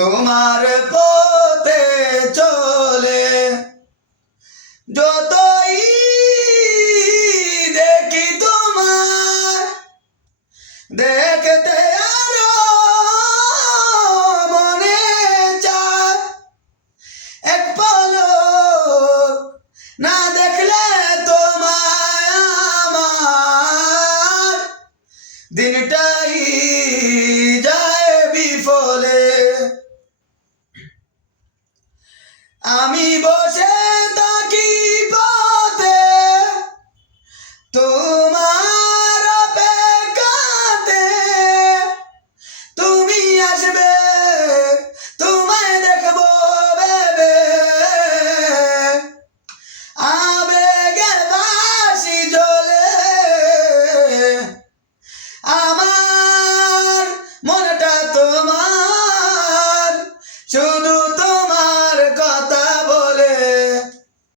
তোমার পথে চলে যতই দেখি তোমার দেখতে আরো মনে চায় এক পলক না দেখলে তোমায় আমার দিনটাই যায় বিফলে আমি বসে থাকি